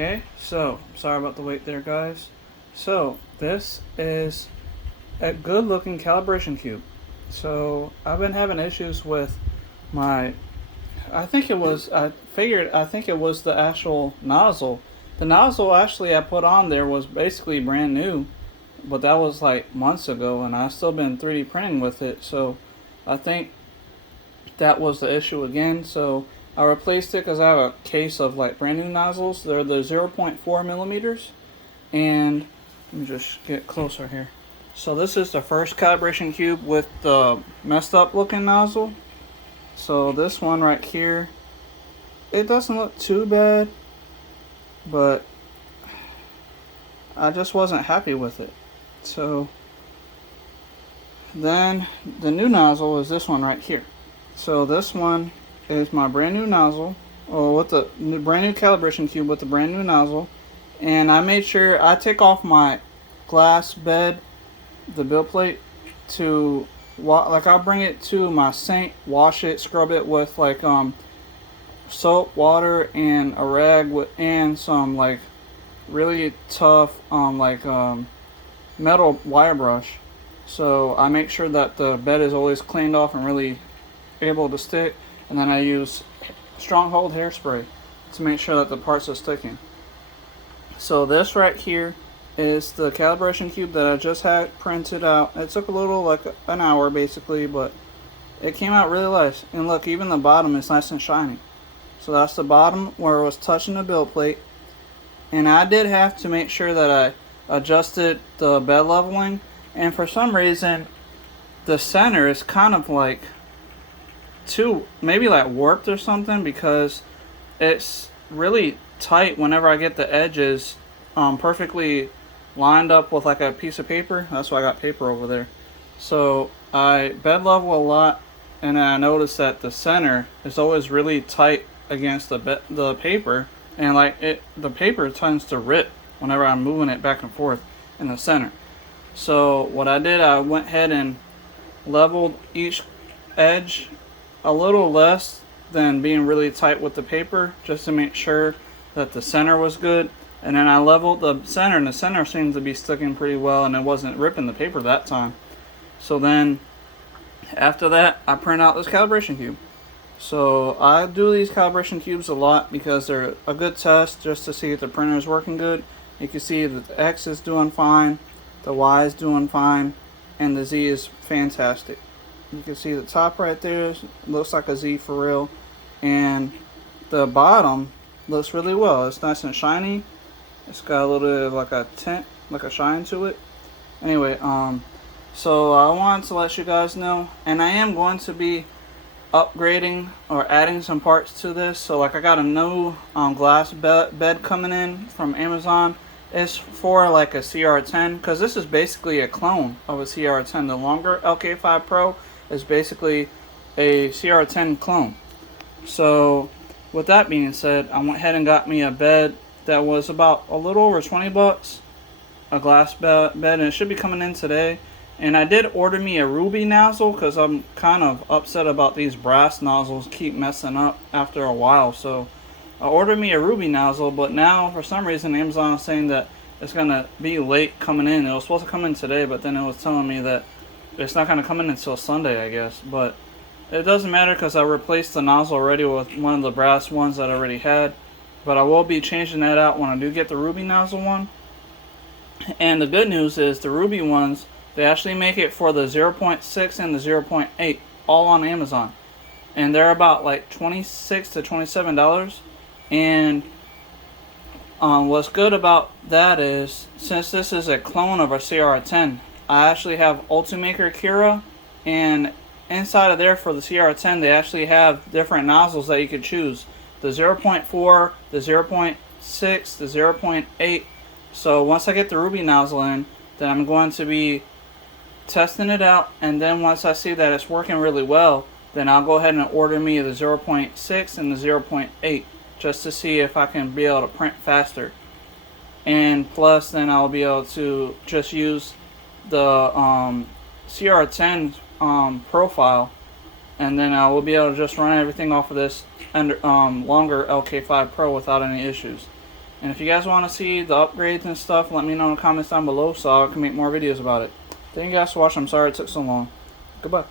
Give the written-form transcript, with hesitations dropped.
Okay, so sorry about the wait there, guys. So this is a good looking calibration cube. So I've been having issues with my, I think it was the actual nozzle. The nozzle actually I put on there was basically brand new, but that was like months ago and I've still been 3D printing with it. So I think that was the issue again. So I replaced it because I have a case of like brand new nozzles. They're the 0.4 millimeters. And let me just get closer here. So this is the first calibration cube with the messed up looking nozzle. So this one right here, it doesn't look too bad, but I just wasn't happy with it. So then the new nozzle is this one right here. So this one is my brand new nozzle, or with the brand new calibration cube with the brand new nozzle. And I made sure I take off my glass bed, the build plate, to like I'll bring it to my sink, wash it, scrub it with like soap, water, and a rag with and some like really tough metal wire brush. So I make sure that the bed is always cleaned off and really able to stick, and then I use stronghold hairspray to make sure that the parts are sticking. So this right here is the calibration cube that I just had printed out. It took a little, like an hour basically, but it came out really nice. And look, even the bottom is nice and shiny. So that's the bottom where it was touching the build plate. And I did have to make sure that I adjusted the bed leveling, and for some reason the center is kind of like maybe like warped or something, because it's really tight whenever I get the edges perfectly lined up with like a piece of paper. That's why I got paper over there. So I bed level a lot, and I noticed that the center is always really tight against the paper, and like the paper tends to rip whenever I'm moving it back and forth in the center. So what I did, I went ahead and leveled each edge a little less than being really tight with the paper, just to make sure that the center was good. And then I leveled the center, and the center seemed to be sticking pretty well, and it wasn't ripping the paper that time. So then after that, I print out this calibration cube. So I do these calibration cubes a lot because they're a good test just to see if the printer is working good. You can see that the X is doing fine, the Y is doing fine, and the Z is fantastic. You can see the top right there looks like a Z for real, and the bottom looks really well. It's nice and shiny. It's got a little bit of like a tint, like a shine to it. Anyway, so I wanted to let you guys know, and I am going to be upgrading or adding some parts to this. So like I got a new glass bed coming in from Amazon. It's for like a CR10, because this is basically a clone of a CR10. The longer lk5 Pro is basically a CR10 clone. So with that being said, I went ahead and got me a bed that was about a little over 20 bucks, a glass bed, and it should be coming in today. And I did order me a ruby nozzle because I'm kind of upset about these brass nozzles keep messing up after a while. So I ordered me a ruby nozzle, but now for some reason Amazon is saying that it's gonna be late coming in. It was supposed to come in today, but then it was telling me that it's not gonna come in until Sunday, I guess. But it doesn't matter because I replaced the nozzle already with one of the brass ones that I already had. But I will be changing that out when I do get the ruby nozzle one. And the good news is the ruby ones, they actually make it for the 0.6 and the 0.8 all on Amazon. And they're about like $26 to $27. And what's good about that is, since this is a clone of a CR10, I actually have Ultimaker Kira, and inside of there for the CR10 they actually have different nozzles that you could choose. The 0.4, the 0.6, the 0.8. So once I get the ruby nozzle in, then I'm going to be testing it out, and then once I see that it's working really well, then I'll go ahead and order me the 0.6 and the 0.8 just to see if I can be able to print faster. And plus then I'll be able to just use the CR10 profile, and then I will be able to just run everything off of this longer lk5 Pro without any issues. And if you guys want to see the upgrades and stuff, let me know in the comments down below so I can make more videos about it. Thank you guys for watching. I'm sorry it took so long. Goodbye.